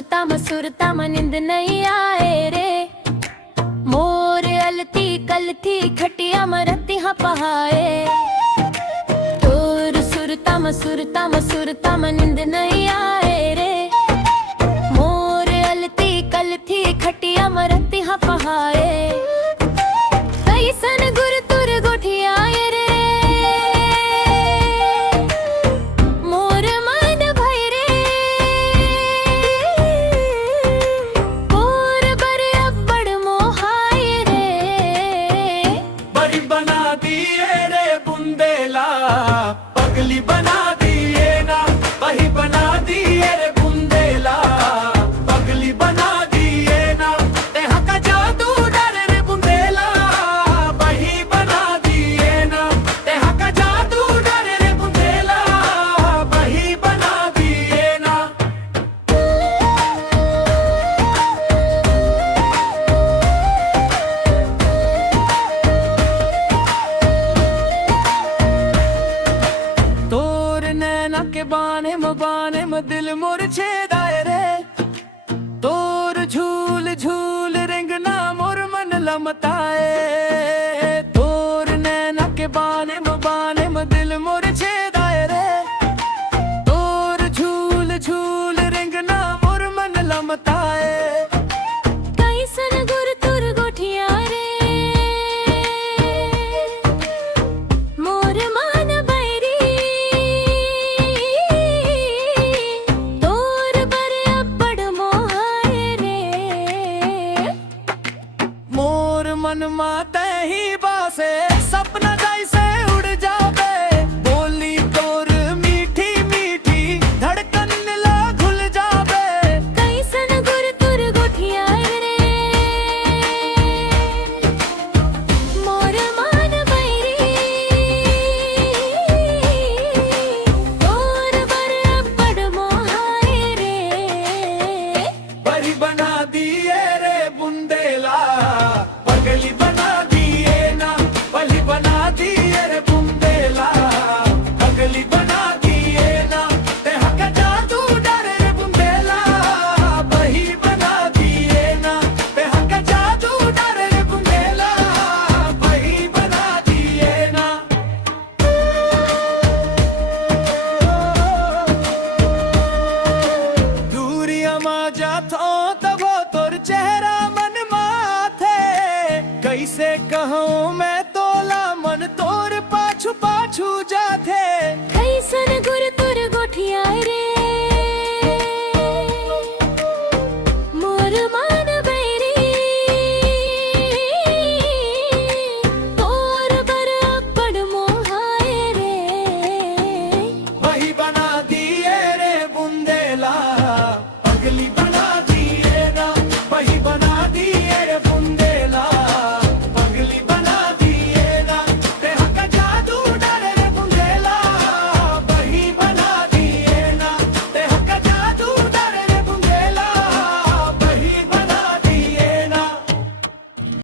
सुरता म नींद नहीं आए रे। मोर अलती कलथी खटिया म रतिहा पहाए। तोर सुरता म नींद नहीं आए रे। मोर अलती कलथी खटिया म रतिहा पहाए। कैसन गुर तुर गोठिया रे। मोर मन भई रे। कोर बर अब्बड़ मोहाय रे। बड़ी बना दिए रे बुंदेला, पगली बना दिए ना। वही बना दिए रे बुंदेला, पगली बना दिए ना। तेहा का जादू डर रे बुंदेला, वही बना दिए ना। तेहा का जादू डर रे बुंदेला, वही बना दिए ना। तोर नैना के बाने म दिल मोर छेदाए रे। तोर झूल झूल रेंगना मोर मन लमताए। तोर नैना के बाने म दिल मोर छेदाए रे। तोर झूल झूल रेंगना मोर मन लमताए। कैसन गुर तुर गोठिया रे। मोर मन बैरी। तोर बर अब्बड़ मोहाय रे। मोर मन माते ही बासे, सपना जैसे उड़ जावे। बोली तोर मीठी मीठी, धड़कन ला घुल जावे। कैसन गुर तुर गोठिया रे। मोर मन बैरी। तोर बर अब्बड़ मोहाय रे। बड़ी बना दिए रे बुंदेला, पगली बना दिए ना। बड़ी बना दिए रे बुंदेला, पगली बना दिए ना। तेहा का जादू डर रे बुंदेला, वही बना दिए ना। तेहा का जादू डर रे बुंदेला, वही बना दिए ना। दूरिया मा जाथो तबो तोर चेहरा मन माथे। कैसे कहूँ मैं तोला मन तोर पर